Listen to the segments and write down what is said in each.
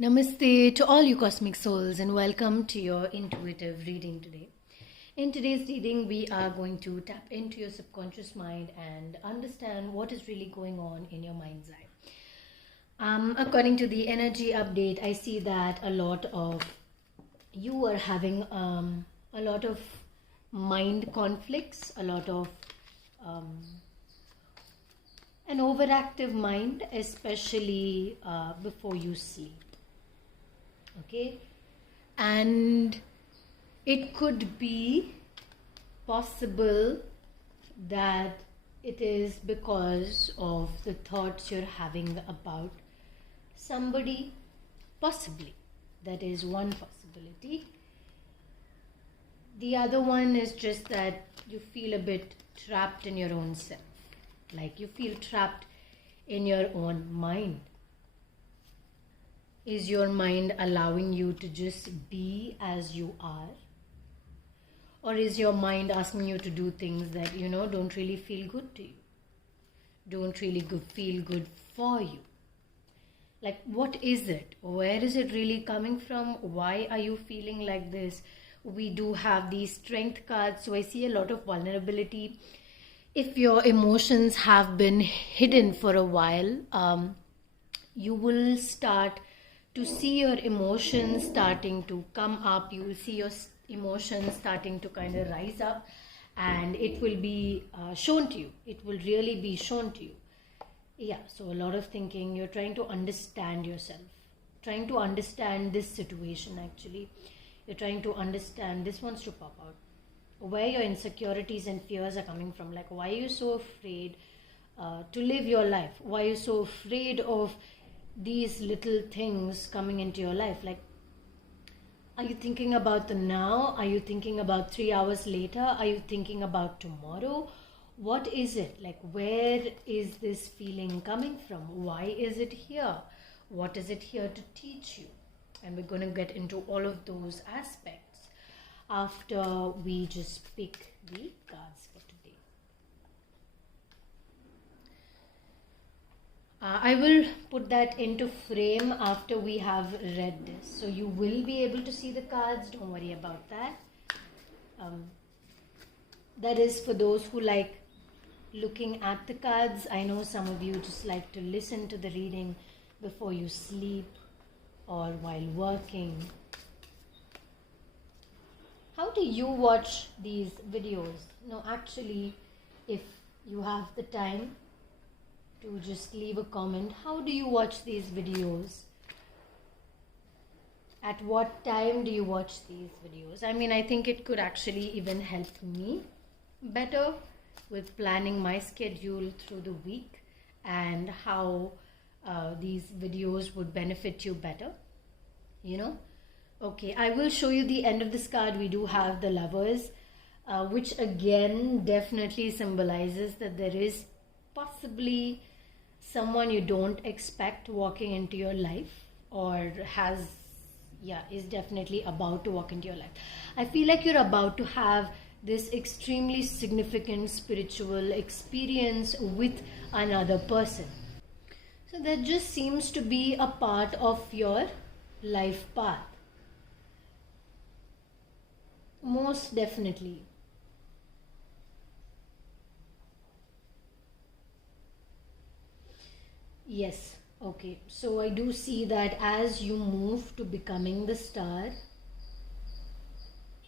Namaste to all you cosmic souls and welcome to your intuitive reading today. In today's reading, we are going to tap into your subconscious mind and understand what is really going on in your mind's eye. According to the energy update, I see that a lot of you are having a lot of mind conflicts, a lot of an overactive mind, especially before you sleep. Okay, and it could be possible that it is because of the thoughts you're having about somebody. Possibly, that is one possibility. The other one is just that you feel a bit trapped in your own self, like you feel trapped in your own mind. Is your mind allowing you to just be as you are? Or is your mind asking you to do things that, don't really feel good to you? Don't really feel good for you? Like, what is it? Where is it really coming from? Why are you feeling like this? We do have these strength cards, so I see a lot of vulnerability. If your emotions have been hidden for a while, you will start to see your emotions starting to come up. You will see your emotions starting to kind of rise up, and it will be shown to you. It will really be shown to you. Yeah, so a lot of thinking. You're trying to understand yourself, trying to understand this situation. Actually, you're trying to understand. This wants to pop out where your insecurities and fears are coming from. Like, why are you so afraid to live your life? Why are you so afraid of these little things coming into your life? Like, are you thinking about the now? Are you thinking about 3 hours later? Are you thinking about tomorrow? What is it? Like, where is this feeling coming from? Why is it here? What is it here to teach you? And we're going to get into all of those aspects after we just pick the cards for today. I will put that into frame after we have read this. So you will be able to see the cards. Don't worry about that. That is for those who like looking at the cards. I know some of you just like to listen to the reading before you sleep or while working. How do you watch these videos? No, actually, if you have the time to just leave a comment. How do you watch these videos? At what time do you watch these videos? I mean, I think it could actually even help me better with planning my schedule through the week and how these videos would benefit you better. Okay, I will show you the end of this card. We do have the Lovers, which again definitely symbolizes that there is possibly someone you don't expect walking into your life, or is definitely about to walk into your life. I feel like you're about to have this extremely significant spiritual experience with another person. So that just seems to be a part of your life path. Most definitely. Yes, okay. So I do see that as you move to becoming the star,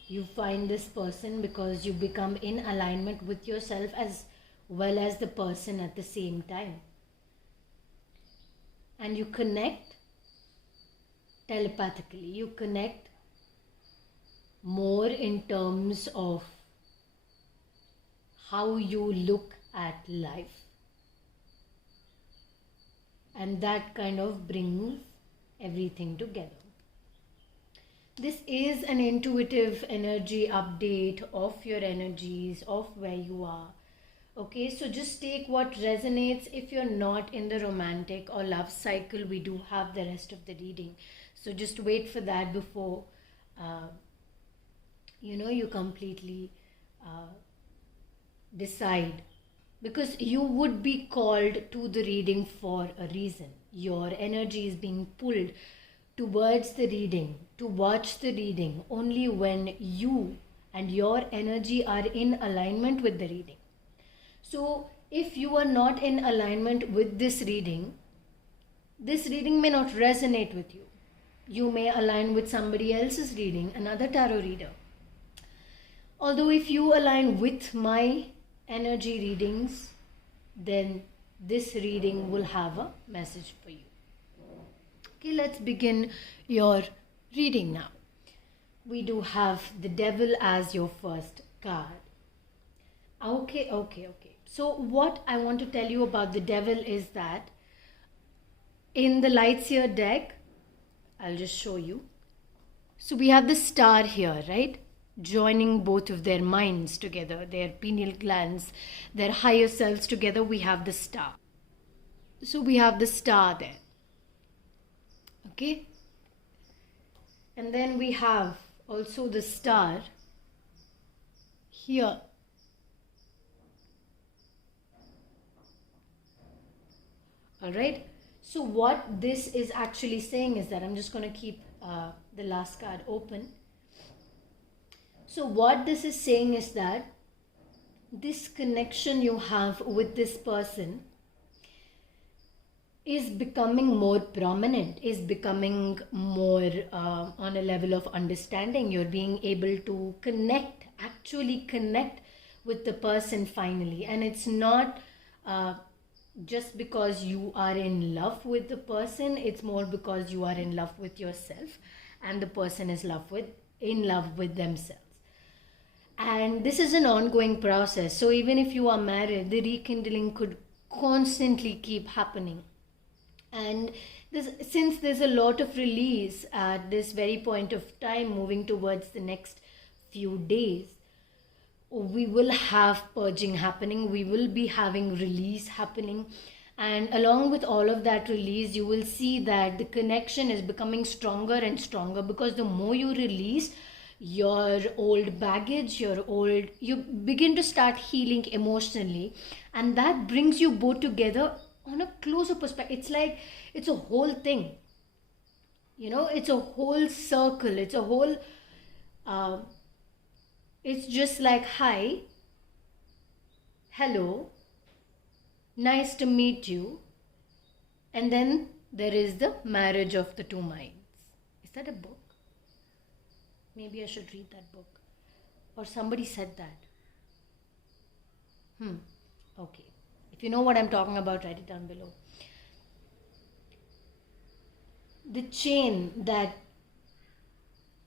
you find this person because you become in alignment with yourself as well as the person at the same time. And you connect telepathically. You connect more in terms of how you look at life. And that kind of brings everything together. This is an intuitive energy update of your energies, of where you are. Okay, so just take what resonates. If you're not in the romantic or love cycle, we do have the rest of the reading. So just wait for that before, you completely decide. Because you would be called to the reading for a reason. Your energy is being pulled towards the reading, to watch the reading only when you and your energy are in alignment with the reading. So if you are not in alignment with this reading may not resonate with you. You may align with somebody else's reading, another tarot reader. Although if you align with my energy readings, then this reading will have a message for you. Okay, let's begin your reading now. We do have the Devil as your first card. Okay. So what I want to tell you about the Devil is that in the Lightseer deck, I'll just show you. So we have the Star here, right? Joining both of their minds together, their pineal glands, their higher selves together, we have the Star. So we have the Star there. Okay? And then we have also the Star here. Alright? So what this is actually saying is that, I'm just going to keep the last card open. So what this is saying is that this connection you have with this person is becoming more prominent, is becoming more on a level of understanding. You're being able to actually connect with the person finally. And it's not just because you are in love with the person, it's more because you are in love with yourself and the person is in love with themselves. And this is an ongoing process. So even if you are married, the rekindling could constantly keep happening. And since there's a lot of release at this very point of time, moving towards the next few days, we will have purging happening, we will be having release happening, and along with all of that release, you will see that the connection is becoming stronger and stronger, because the more you release your old baggage, you begin to start healing emotionally, and that brings you both together on a closer perspective. It's like it's a whole thing, it's a whole circle, it's a whole it's just like, hi, hello, nice to meet you. And then there is the marriage of the two minds. Is that a book? Maybe I should read that book. Or somebody said that. Okay. If you know what I'm talking about, write it down below. The chain that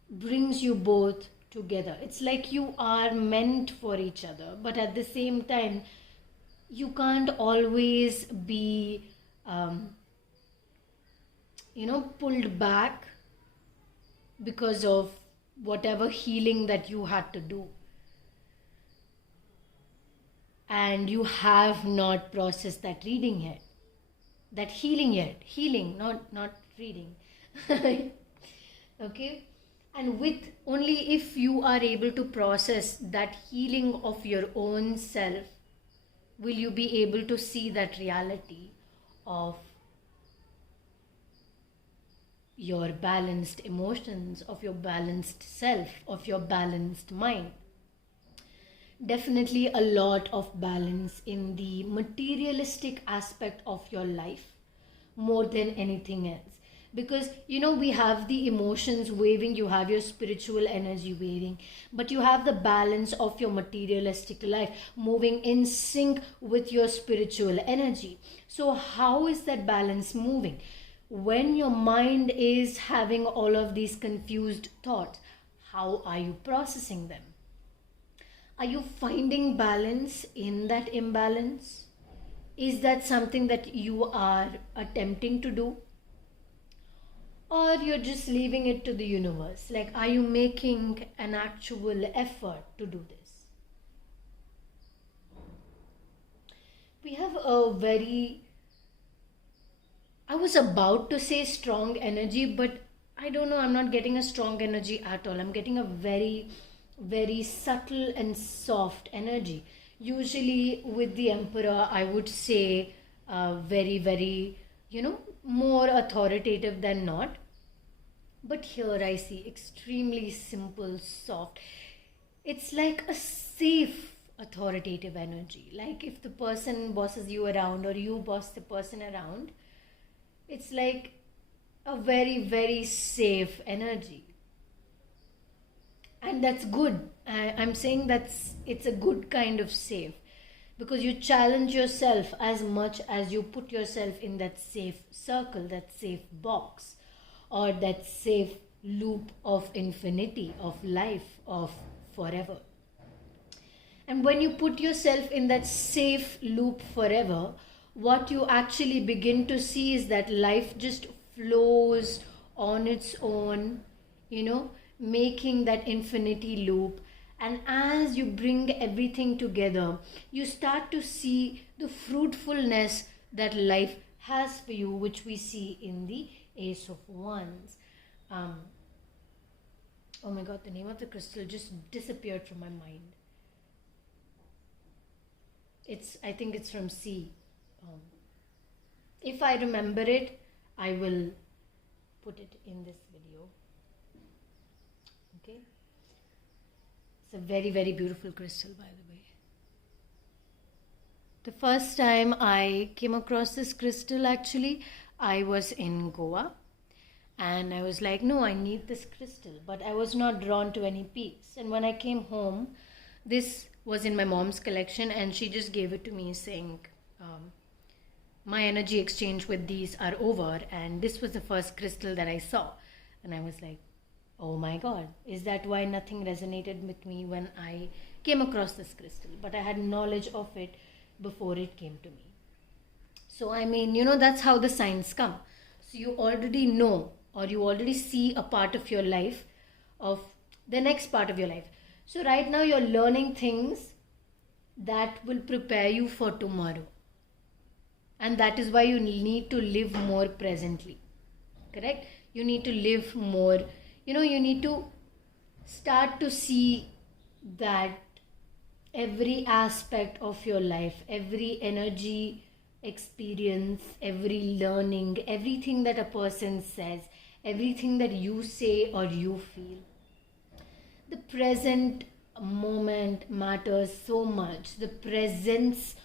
brings you both together. It's like you are meant for each other, but at the same time, you can't always be, pulled back because of whatever healing that you had to do. And you have not processed that reading yet. That healing yet. Healing, not reading. Okay? And with only if you are able to process that healing of your own self, will you be able to see that reality of your balanced emotions, of your balanced self, of your balanced mind. Definitely a lot of balance in the materialistic aspect of your life more than anything else. Because, we have the emotions waving, you have your spiritual energy waving, but you have the balance of your materialistic life moving in sync with your spiritual energy. So how is that balance moving? When your mind is having all of these confused thoughts, how are you processing them? Are you finding balance in that imbalance? Is that something that you are attempting to do? Or you're just leaving it to the universe? Like, are you making an actual effort to do this? We have a very, I was about to say strong energy, but I don't know, I'm not getting a strong energy at all. I'm getting a very, very subtle and soft energy. Usually with the Emperor, I would say very, very, more authoritative than not. But here I see extremely simple, soft. It's like a safe, authoritative energy. Like if the person bosses you around or you boss the person around, it's like a very, very safe energy. And that's good. I'm saying it's a good kind of safe, because you challenge yourself as much as you put yourself in that safe circle, that safe box, or that safe loop of infinity, of life, of forever. And when you put yourself in that safe loop forever, what you actually begin to see is that life just flows on its own, making that infinity loop. And as you bring everything together, you start to see the fruitfulness that life has for you, which we see in the Ace of Wands. Oh my God, the name of the crystal just disappeared from my mind. I think it's from C. If I remember it, I will put it in this video. Okay? It's a very, very beautiful crystal, by the way. The first time I came across this crystal, actually, I was in Goa. And I was like, no, I need this crystal. But I was not drawn to any piece. And when I came home, this was in my mom's collection, and she just gave it to me saying, my energy exchange with these are over, and this was the first crystal that I saw. And I was like, oh my God, is that why nothing resonated with me when I came across this crystal? But I had knowledge of it before it came to me. So I mean, that's how the signs come. So you already know, or you already see a part of your life, of the next part of your life. So right now you're learning things that will prepare you for tomorrow. And that is why you need to live more presently. Correct? You need to live more. You need to start to see that every aspect of your life, every energy experience, every learning, everything that a person says, everything that you say or you feel, the present moment matters so much. The presence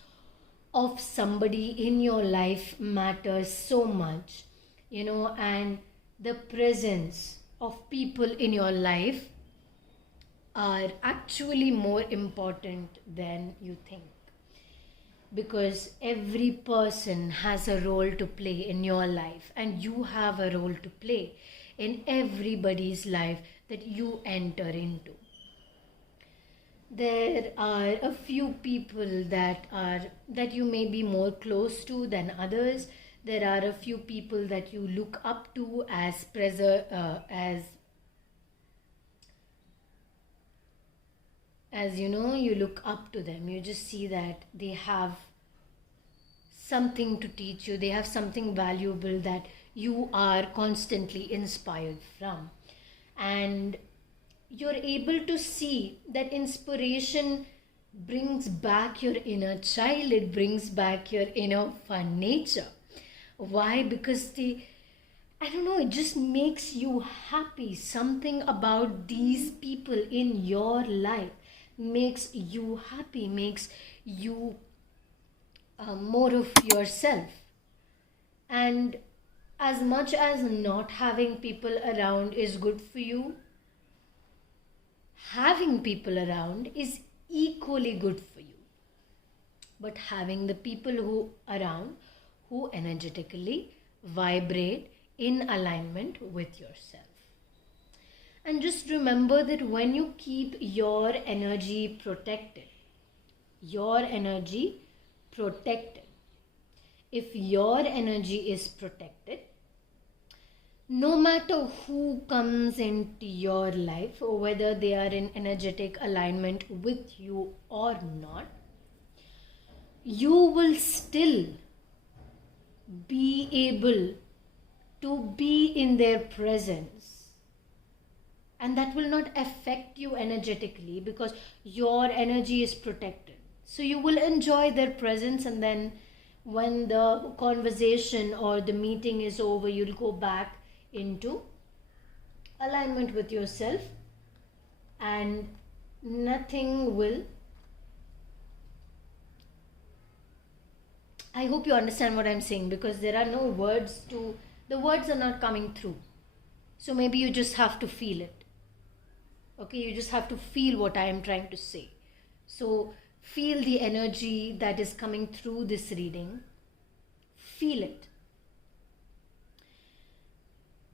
of somebody in your life matters so much, and the presence of people in your life are actually more important than you think. Because every person has a role to play in your life, and you have a role to play in everybody's life that you enter into. There are a few people that you may be more close to than others. There are a few people that you look up to as you look up to them. You just see that they have something to teach you. They have something valuable that you are constantly inspired from. And you're able to see that inspiration brings back your inner child. It brings back your inner fun nature. Why? Because it just makes you happy. Something about these people in your life makes you happy, makes you more of yourself. And as much as not having people around is good for you, having people around is equally good for you. But having the people around who energetically vibrate in alignment with yourself. And just remember that when you keep your energy protected, if your energy is protected, no matter who comes into your life, or whether they are in energetic alignment with you or not, you will still be able to be in their presence. And that will not affect you energetically, because your energy is protected. So you will enjoy their presence, and then when the conversation or the meeting is over, you'll go back into alignment with yourself, and nothing will. I hope you understand what I'm saying, because there are no words to, the words are not coming through. So maybe you just have to feel it. Okay, you just have to feel what I am trying to say. So feel the energy that is coming through this reading. Feel it.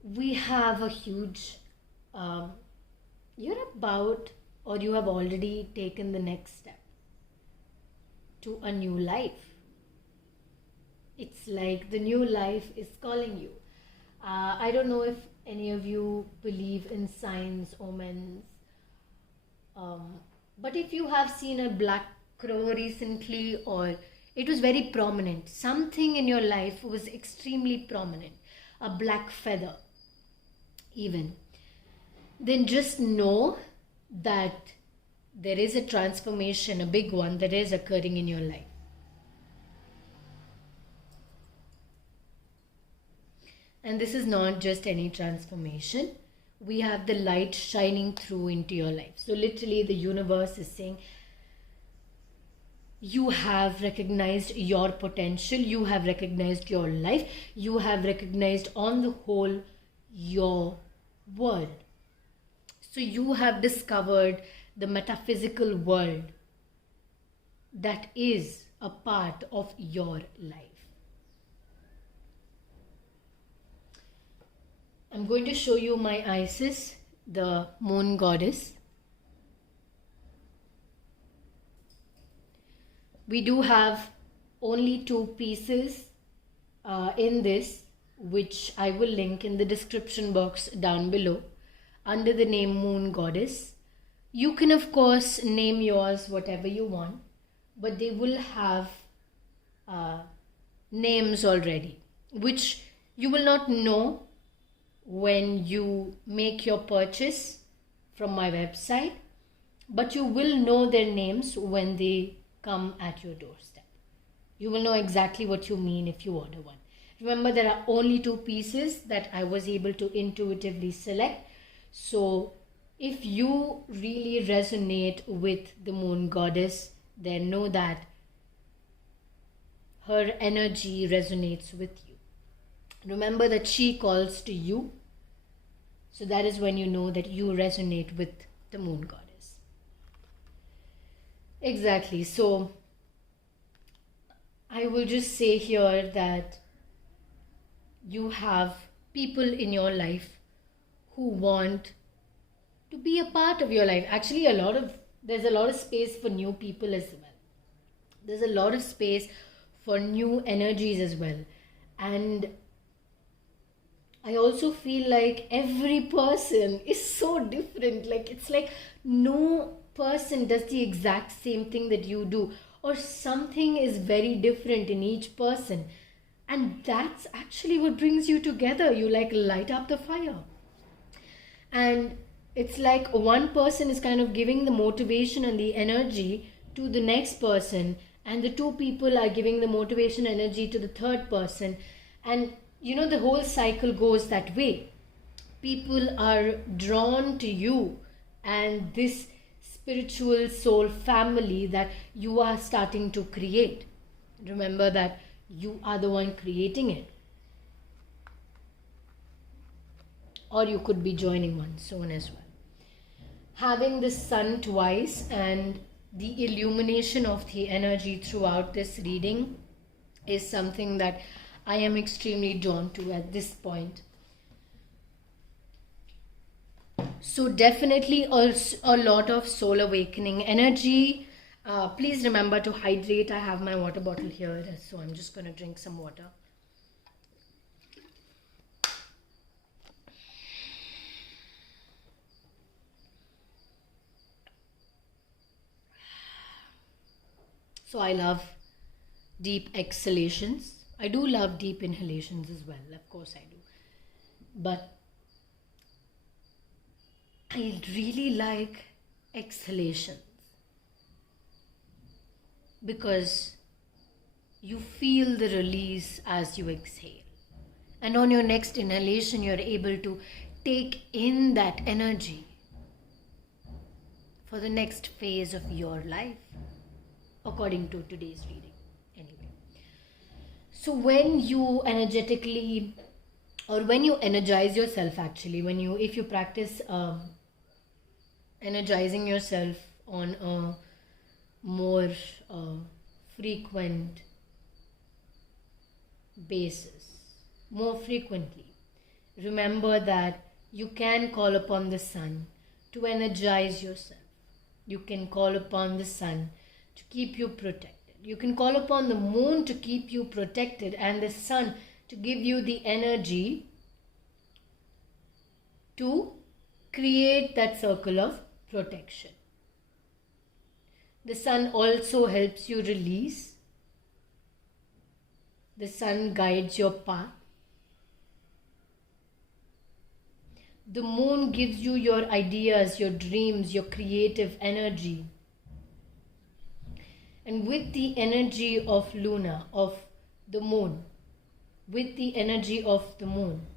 We have a huge, you're about, or you have already taken the next step to a new life. It's like the new life is calling you. I don't know if any of you believe in signs, omens, but if you have seen a black crow recently, or it was very prominent, something in your life was extremely prominent, a black feather even, then just know that there is a transformation, a big one, that is occurring in your life. And this is not just any transformation. We have the light shining through into your life. So literally the universe is saying, you have recognized your potential, you have recognized your life, you have recognized on the whole your world. So you have discovered the metaphysical world that is a part of your life. I'm going to show you my Isis, the moon goddess. We do have only 2 pieces in this, which I will link in the description box down below under the name Moon Goddess. You can of course name yours whatever you want, but they will have names already, which you will not know when you make your purchase from my website, but you will know their names when they come at your doorstep. You will know exactly what you mean if you order one. Remember, there are only 2 pieces that I was able to intuitively select. So if you really resonate with the moon goddess, then know that her energy resonates with you. Remember that she calls to you. So that is when you know that you resonate with the moon goddess. Exactly. So I will just say here that you have people in your life who want to be a part of your life. Actually, there's a lot of space for new people as well. There's a lot of space for new energies as well. And I also feel like every person is so different. Like, it's like no person does the exact same thing that you do, or something is very different in each person. And that's actually what brings you together. You like light up the fire. And it's like one person is kind of giving the motivation and the energy to the next person, and the 2 people are giving the motivation energy to the 3rd person. And you know, the whole cycle goes that way. People are drawn to you and this spiritual soul family that you are starting to create. Remember that you are the one creating it. Or you could be joining one soon as well. Having the sun twice and the illumination of the energy throughout this reading is something that I am extremely drawn to at this point. So definitely also a lot of soul awakening energy. Please remember to hydrate. I have my water bottle here, so I'm just going to drink some water. So I love deep exhalations. I do love deep inhalations as well. Of course I do. But I really like exhalations because you feel the release as you exhale. And on your next inhalation, you're able to take in that energy for the next phase of your life, according to today's reading. Anyway, so when you energetically, or when you energize yourself, actually, if you practice energizing yourself on a more frequent basis, more frequently, remember that you can call upon the sun to energize yourself. You can call upon the sun to keep you protected. You can call upon the moon to keep you protected, and the sun to give you the energy to create that circle of protection. The sun also helps you release. The sun guides your path. The moon gives you your ideas, your dreams, your creative energy. And with the energy of Luna, of the moon, with the energy of the moon,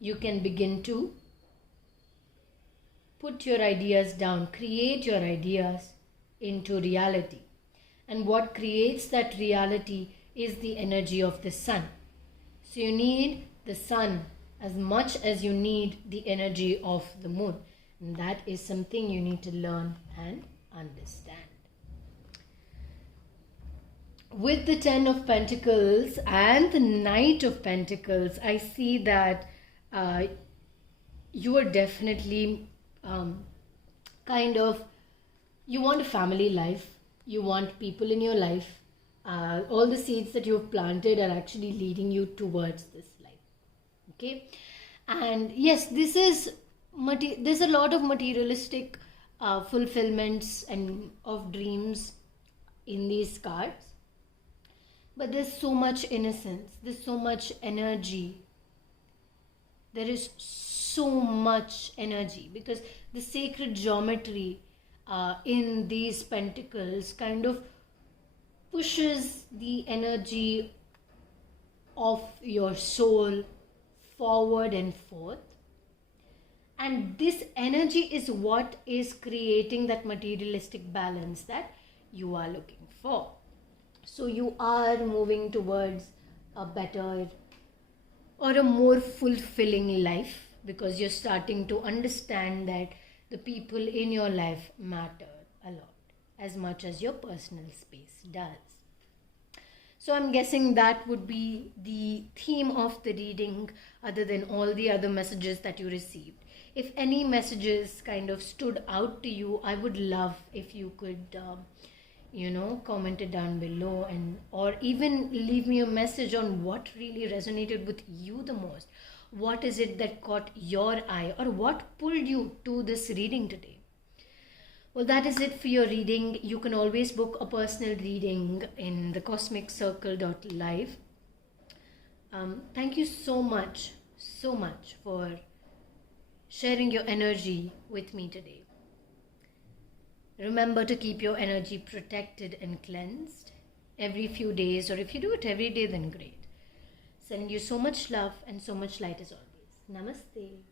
you can begin to put your ideas down, create your ideas into reality. And what creates that reality is the energy of the sun. So you need the sun as much as you need the energy of the moon. And that is something you need to learn and understand. With the Ten of Pentacles and the Knight of Pentacles, I see that you are definitely you want a family life, you want people in your life. All the seeds that you've planted are actually leading you towards this life. Okay, and yes, there's a lot of materialistic fulfillments and of dreams in these cards, but there's so much innocence, there's so much energy, there is so much energy, because the sacred geometry in these pentacles kind of pushes the energy of your soul forward and forth, and this energy is what is creating that materialistic balance that you are looking for. So you are moving towards a better or a more fulfilling life, because you're starting to understand that the people in your life matter a lot, as much as your personal space does. So I'm guessing that would be the theme of the reading, other than all the other messages that you received. If any messages kind of stood out to you, I would love if you could comment it down below, and or even leave me a message on what really resonated with you the most. What is it that caught your eye, or what pulled you to this reading today? Well, that is it for your reading. You can always book a personal reading in thecosmiccircle.live. Thank you so much for sharing your energy with me today. Remember to keep your energy protected and cleansed every few days, or if you do it every day, then great. Sending you so much love and so much light as always. Namaste.